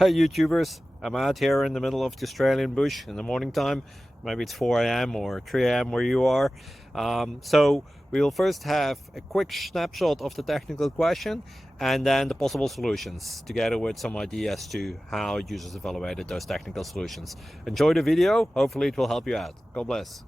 Hey YouTubers, I'm out here in the middle of the Australian bush in the morning time. Maybe it's 4 a.m. or 3 a.m. where you are. So we'll first have a quick snapshot of the technical question and then the possible solutions, together with some ideas to how users evaluated those technical solutions. Enjoy the video, hopefully it will help you out. God bless.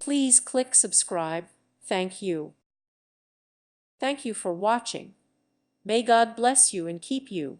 Please click subscribe. Thank you. Thank you for watching. May God bless you and keep you.